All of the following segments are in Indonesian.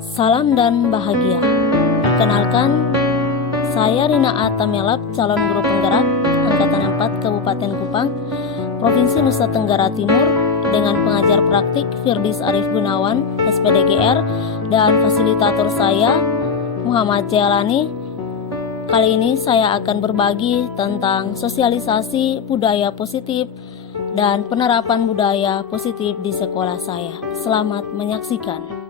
Salam dan bahagia. Perkenalkan, saya Rina Atamelap, calon guru penggerak Angkatan 4 Kabupaten Kupang, Provinsi Nusa Tenggara Timur, dengan pengajar praktik Firdis Arif Gunawan, SPDGR, dan fasilitator saya, Muhammad Jailani. Kali ini saya akan berbagi tentang sosialisasi budaya positif dan penerapan budaya positif di sekolah saya. Selamat menyaksikan.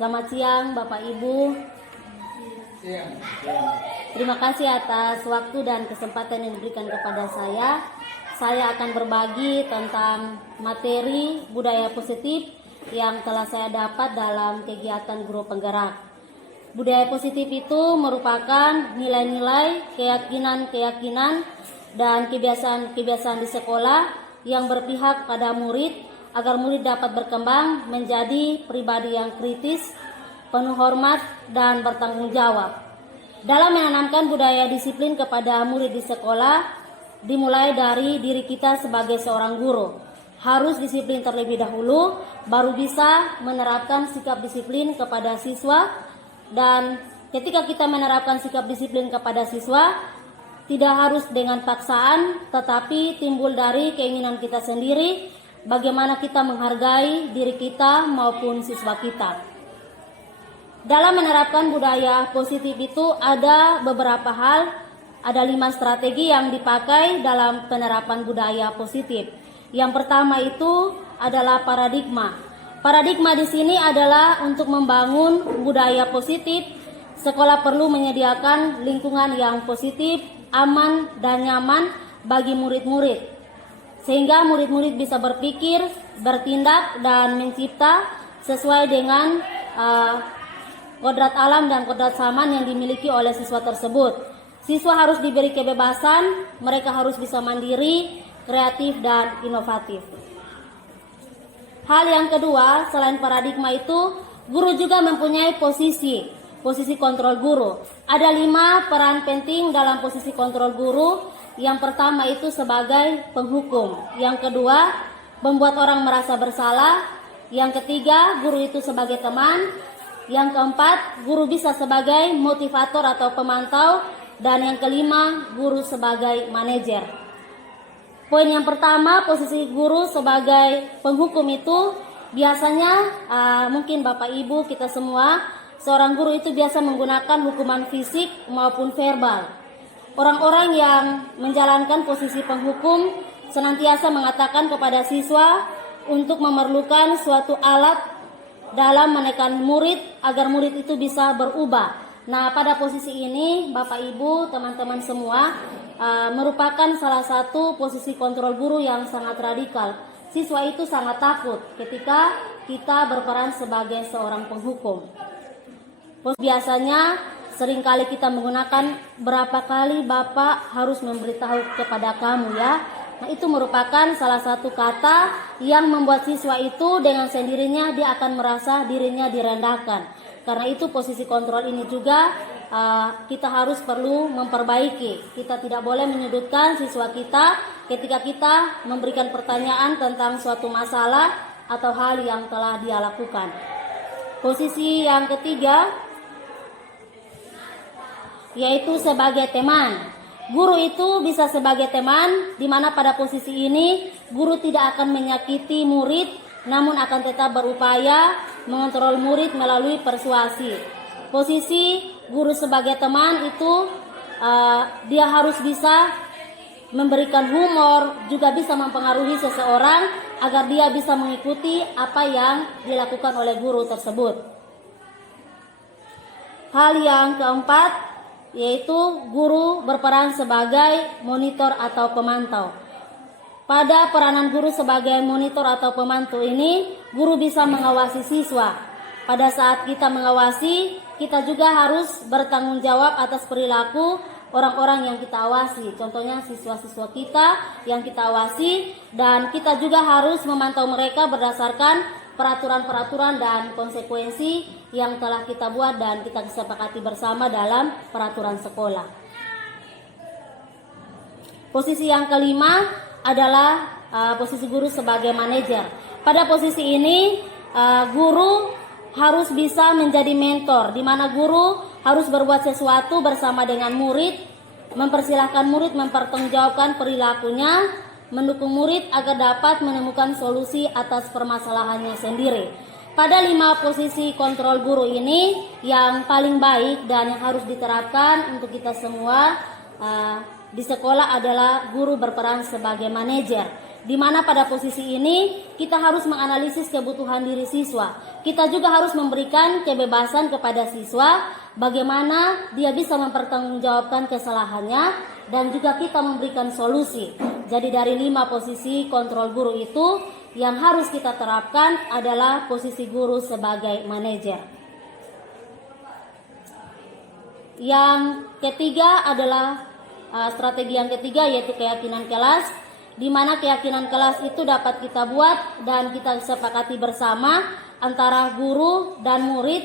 Selamat siang Bapak Ibu. Terima kasih atas waktu dan kesempatan yang diberikan kepada saya. Saya akan berbagi tentang materi budaya positif yang telah saya dapat dalam kegiatan guru penggerak. Budaya positif itu merupakan nilai-nilai, keyakinan-keyakinan, dan kebiasaan-kebiasaan di sekolah yang berpihak pada murid agar murid dapat berkembang menjadi pribadi yang kritis, penuh hormat, dan bertanggung jawab. Dalam menanamkan budaya disiplin kepada murid di sekolah, dimulai dari diri kita sebagai seorang guru. Harus disiplin terlebih dahulu, baru bisa menerapkan sikap disiplin kepada siswa. Dan ketika kita menerapkan sikap disiplin kepada siswa, tidak harus dengan paksaan, tetapi timbul dari keinginan kita sendiri, bagaimana kita menghargai diri kita maupun siswa kita. Dalam menerapkan budaya positif itu ada beberapa hal, ada 5 strategi yang dipakai dalam penerapan budaya positif. Yang pertama itu adalah paradigma. Paradigma di sini adalah untuk membangun budaya positif. Sekolah perlu menyediakan lingkungan yang positif, aman, dan nyaman bagi murid-murid, sehingga murid-murid bisa berpikir, bertindak, dan mencipta sesuai dengan kodrat alam dan kodrat zaman yang dimiliki oleh siswa tersebut. Siswa harus diberi kebebasan, mereka harus bisa mandiri, kreatif, dan inovatif. Hal yang kedua, selain paradigma itu, guru juga mempunyai posisi kontrol guru. Ada 5 peran penting dalam posisi kontrol guru. Yang pertama itu sebagai penghukum. Yang kedua, membuat orang merasa bersalah. Yang ketiga, guru itu sebagai teman. Yang keempat, guru bisa sebagai motivator atau pemantau. Dan yang kelima, guru sebagai manajer. Poin yang pertama, posisi guru sebagai penghukum itu biasanya mungkin Bapak Ibu kita semua, seorang guru itu biasa menggunakan hukuman fisik maupun verbal. Orang-orang yang menjalankan posisi penghukum senantiasa mengatakan kepada siswa untuk memerlukan suatu alat dalam menekan murid agar murid itu bisa berubah. Nah, pada posisi ini Bapak Ibu, teman-teman semua, merupakan salah satu posisi kontrol guru yang sangat radikal. Siswa itu sangat takut ketika kita berperan sebagai seorang penghukum. Biasanya seringkali kita menggunakan berapa kali Bapak harus memberitahu kepada kamu ya. Nah, itu merupakan salah satu kata yang membuat siswa itu dengan sendirinya dia akan merasa dirinya direndahkan. Karena itu posisi kontrol ini juga kita harus perlu memperbaiki. Kita tidak boleh menyudutkan siswa kita ketika kita memberikan pertanyaan tentang suatu masalah atau hal yang telah dia lakukan. Posisi yang ketiga yaitu sebagai teman. Guru itu bisa sebagai teman, di mana pada posisi ini guru tidak akan menyakiti murid, namun akan tetap berupaya mengontrol murid melalui persuasi. Posisi guru sebagai teman itu dia harus bisa memberikan humor, juga bisa mempengaruhi seseorang agar dia bisa mengikuti apa yang dilakukan oleh guru tersebut. Hal yang keempat yaitu guru berperan sebagai monitor atau pemantau. Pada peranan guru sebagai monitor atau pemantau ini, guru bisa mengawasi siswa. Pada saat kita mengawasi, kita juga harus bertanggung jawab atas perilaku orang-orang yang kita awasi. Contohnya siswa-siswa kita yang kita awasi, dan kita juga harus memantau mereka berdasarkan peraturan-peraturan dan konsekuensi yang telah kita buat dan kita sepakati bersama dalam peraturan sekolah. Posisi yang kelima adalah posisi guru sebagai manajer. Pada posisi ini guru harus bisa menjadi mentor, di mana guru harus berbuat sesuatu bersama dengan murid, mempersilahkan murid mempertanggungjawabkan perilakunya, mendukung murid agar dapat menemukan solusi atas permasalahannya sendiri. Pada 5 posisi kontrol guru ini, yang paling baik dan yang harus diterapkan untuk kita semua di sekolah adalah guru berperan sebagai manajer, di mana pada posisi ini kita harus menganalisis kebutuhan diri siswa. Kita juga harus memberikan kebebasan kepada siswa bagaimana dia bisa mempertanggungjawabkan kesalahannya, dan juga kita memberikan solusi. Jadi dari 5 posisi kontrol guru itu, yang harus kita terapkan adalah posisi guru sebagai manajer. Yang ketiga adalah strategi yang ketiga, yaitu keyakinan kelas, di mana keyakinan kelas itu dapat kita buat dan kita sepakati bersama antara guru dan murid.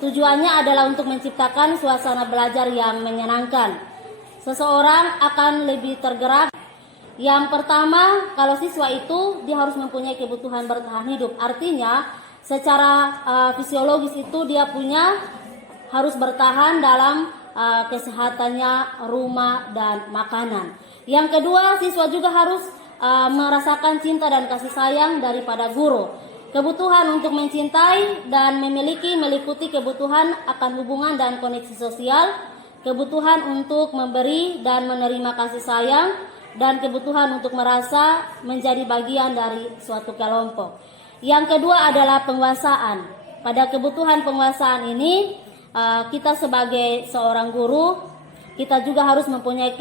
Tujuannya adalah untuk menciptakan suasana belajar yang menyenangkan. Seseorang akan lebih tergerak. Yang pertama, kalau siswa itu dia harus mempunyai kebutuhan bertahan hidup. Artinya secara fisiologis itu dia harus bertahan dalam kesehatannya, rumah, dan makanan. Yang kedua, siswa juga harus merasakan cinta dan kasih sayang daripada guru. Kebutuhan untuk mencintai dan meliputi kebutuhan akan hubungan dan koneksi sosial, kebutuhan untuk memberi dan menerima kasih sayang, dan kebutuhan untuk merasa menjadi bagian dari suatu kelompok. Yang kedua adalah penguasaan. Pada kebutuhan penguasaan ini, kita sebagai seorang guru, kita juga harus mempunyai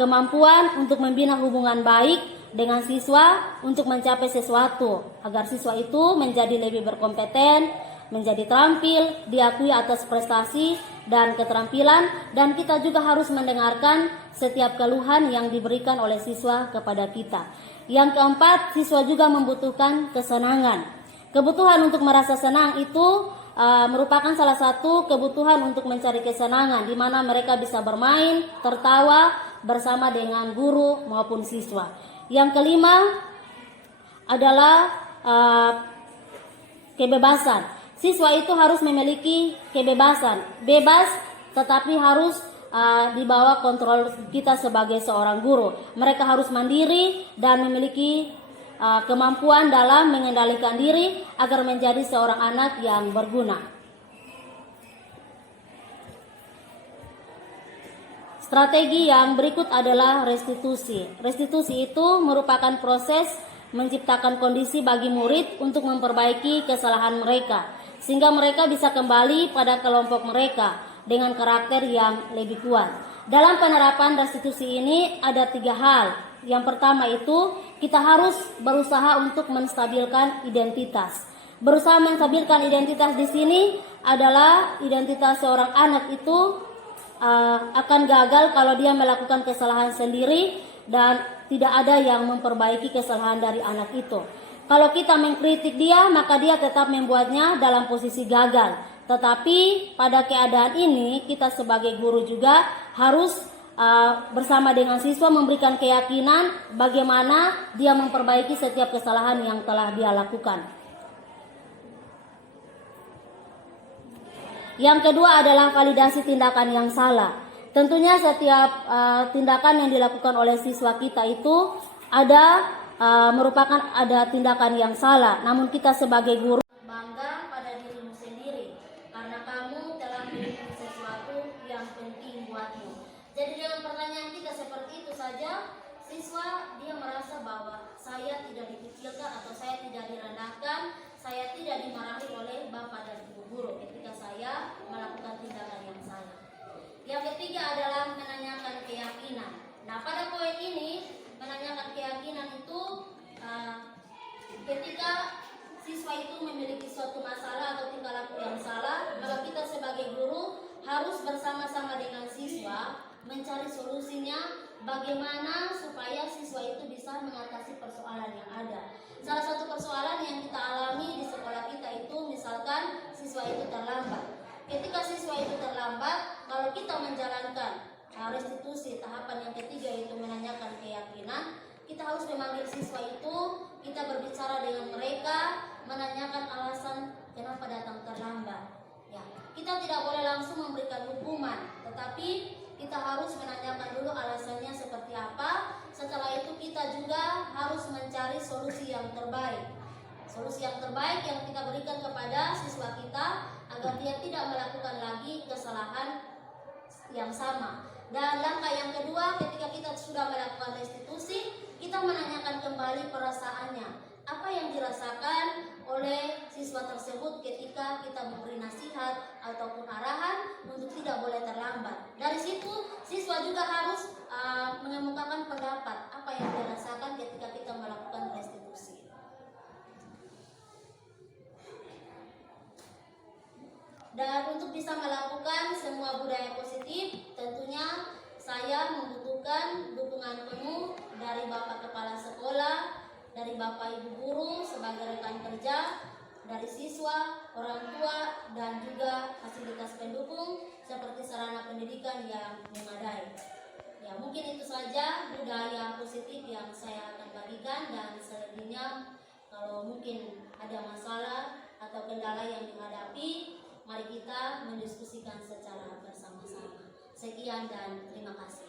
kemampuan untuk membina hubungan baik dengan siswa untuk mencapai sesuatu, agar siswa itu menjadi lebih berkompeten, menjadi terampil, diakui atas prestasi dan keterampilan, dan kita juga harus mendengarkan setiap keluhan yang diberikan oleh siswa kepada kita. Yang keempat, siswa juga membutuhkan kesenangan. Kebutuhan untuk merasa senang itu merupakan salah satu kebutuhan untuk mencari kesenangan, di mana mereka bisa bermain, tertawa bersama dengan guru maupun siswa. Yang kelima adalah kebebasan. Siswa itu harus memiliki kebebasan, bebas, tetapi harus di bawah kontrol kita sebagai seorang guru. Mereka harus mandiri dan memiliki kemampuan dalam mengendalikan diri agar menjadi seorang anak yang berguna. Strategi yang berikut adalah restitusi. Restitusi itu merupakan proses menciptakan kondisi bagi murid untuk memperbaiki kesalahan mereka, sehingga mereka bisa kembali pada kelompok mereka dengan karakter yang lebih kuat. Dalam penerapan restitusi ini ada 3 hal. Yang pertama itu, kita harus berusaha untuk menstabilkan identitas. Berusaha menstabilkan identitas di sini adalah identitas seorang anak itu akan gagal kalau dia melakukan kesalahan sendiri dan tidak ada yang memperbaiki kesalahan dari anak itu. Kalau kita mengkritik dia, maka dia tetap membuatnya dalam posisi gagal. Tetapi pada keadaan ini, kita sebagai guru juga harus bersama dengan siswa memberikan keyakinan bagaimana dia memperbaiki setiap kesalahan yang telah dia lakukan. Yang kedua adalah validasi tindakan yang salah. Tentunya setiap tindakan yang dilakukan oleh siswa kita itu merupakan tindakan yang salah. Namun kita sebagai guru bangga pada dirimu sendiri karena kamu telah melakukan sesuatu yang penting buatmu. Jadi dengan pertanyaan kita seperti itu saja, siswa dia merasa bahwa saya tidak dikecilkan atau saya tidak direndahkan, saya tidak dimarahi oleh bapak dan ibu guru ketika saya melakukan tindakan yang salah. Yang ketiga adalah menanyakan keyakinan. Nah, pada poin ini menanyakan keyakinan itu ketika siswa itu memiliki suatu masalah atau tingkah laku yang salah, maka kita sebagai guru harus bersama-sama dengan siswa mencari solusinya bagaimana supaya siswa itu bisa mengatasi persoalan yang ada. Salah satu persoalan yang kita alami di sekolah kita itu misalkan siswa itu terlambat. Ketika siswa itu terlambat, kalau kita menjalankan restitusi tahapan yang ketiga itu menanyakan keyakinan, kita harus memanggil siswa itu, kita berbicara dengan mereka, menanyakan alasan kenapa datang terlambat. Ya, kita tidak boleh langsung memberikan hukuman, tetapi kita harus menanyakan dulu alasannya seperti apa. Setelah itu kita juga harus mencari solusi yang terbaik. Solusi yang terbaik yang kita berikan kepada siswa kita agar dia tidak melakukan lagi kesalahan yang sama. Dan langkah yang kedua, ketika kita sudah melakukan restitusi, kita menanyakan kembali perasaannya. Apa yang dirasakan oleh siswa tersebut ketika kita memberi nasihat ataupun arahan untuk tidak boleh terlambat. Dari situ, siswa juga harus mengemukakan pendapat apa yang dirasakan ketika kita melakukan restitusi. Dan untuk bisa melakukan semua budaya positif, tentunya saya membutuhkan dukungan penuh dari Bapak Kepala Sekolah, dari Bapak Ibu Guru sebagai rekan kerja, dari siswa, orang tua, dan juga fasilitas pendukung seperti sarana pendidikan yang memadai. Ya, mungkin itu saja budaya positif yang saya akan bagikan, dan selebihnya kalau mungkin ada masalah atau kendala yang dihadapi, mari kita mendiskusikan secara bersama-sama. Sekian dan terima kasih.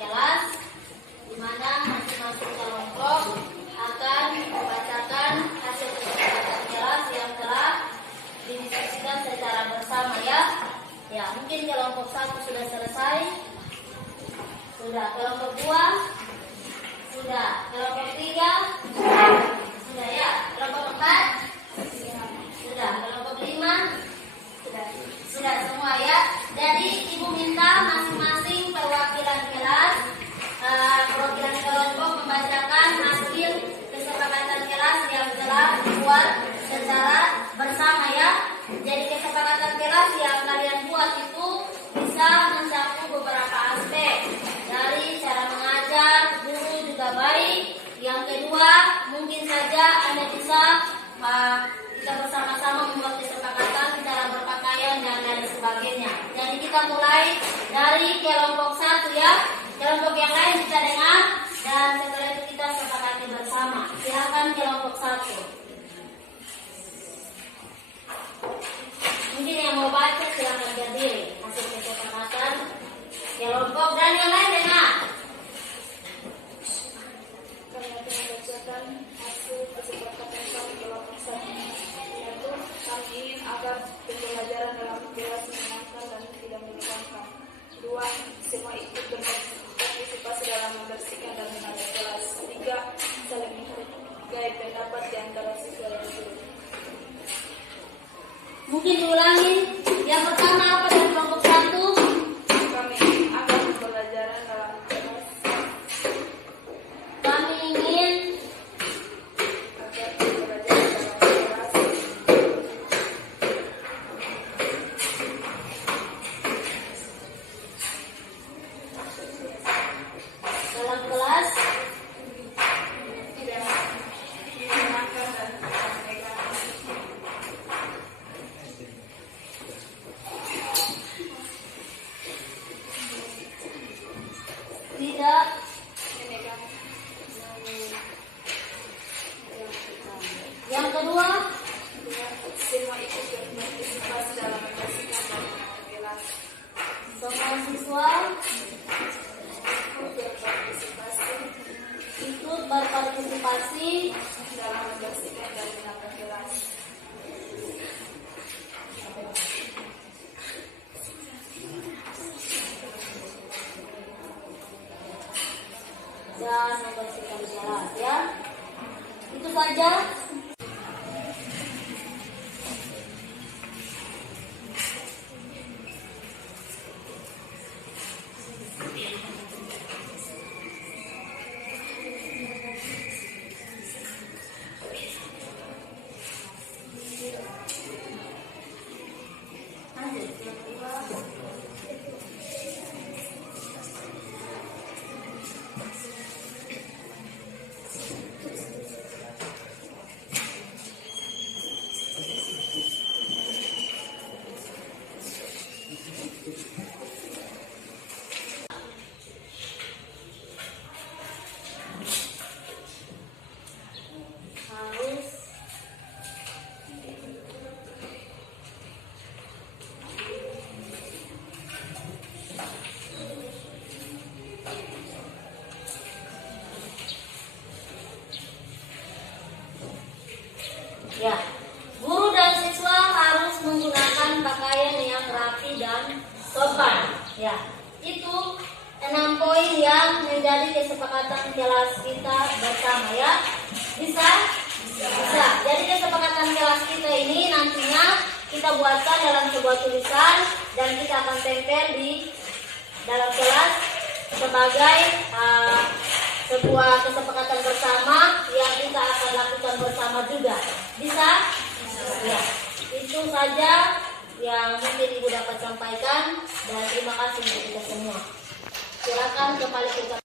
Kelas di mana masing-masing kelompok akan membacakan hasil kesepakatan kelas yang telah didiskusikan secara bersama, ya. Ya, mungkin kelompok 1 sudah selesai. Sudah. Kelompok 2 sudah. Kelompok 3 sudah, ya. Kelompok 4 sudah. Kelompok 5 sudah semua, ya. Jadi ibu minta masing-masing perwakilan kelas, perwakilan kelompok membacakan hasil kesepakatan kelas yang telah dibuat secara bersama, ya. Jadi kesepakatan kelas yang kalian buat itu bisa mencakup beberapa aspek, dari cara mengajar, guru juga baik. Yang kedua, mungkin saja Anda bisa kita bersama-sama membuat kesepakatan cara berpakaian dan lain sebagainya. Jadi kita mulai dari kelompok 1, ya. Kelompok yang lain bisa dengar, dan setelah itu kita sepakati bersama. Silakan kelompok 1. Mungkin yang mau baca silakan berdiri. Hasil kesepakatan kelompok dan yang lain dengar. Kami akan membacakan hasil kesepakatan kami kelompok 1, yaitu kami ingin agar pembelajaran dalam kelas menyenangkan dan tidak menyebalkan. 2. Semua ikut berpartisipasi dalam membersihkan dan menata kelas. 3. Saling menghargai pendapat di antara siswa yang guru. Mungkin diulangi. Yang pertama apa dari kelompok 1? Kami ingin agar pembelajaran dalam kelas. Kami ingin Agar pembelajaran dalam kelas. dalam kelas Tidak menyenangkan dan tidak menegangkan. tidak Menegangkan. yang kedua Semua ikut berpartisipasi dalam membersihkan dan menata kelas. semua siswa Ikut berpartisipasi ikut berpartisipasi dalam membersihkan dan menata kelas. dan membersihkan kelas, ya. Itu saja. Ya, itu 6 poin yang menjadi kesepakatan kelas kita bersama ya. Bisa? Bisa. Jadi kesepakatan kelas kita ini nantinya kita buatkan dalam sebuah tulisan dan kita akan tempel di dalam kelas sebagai sebuah kesepakatan bersama yang kita akan lakukan bersama juga. Bisa? Ya. Itu saja yang mungkin Ibu dapat sampaikan dan terima kasih untuk kita semua. Silakan kembali ke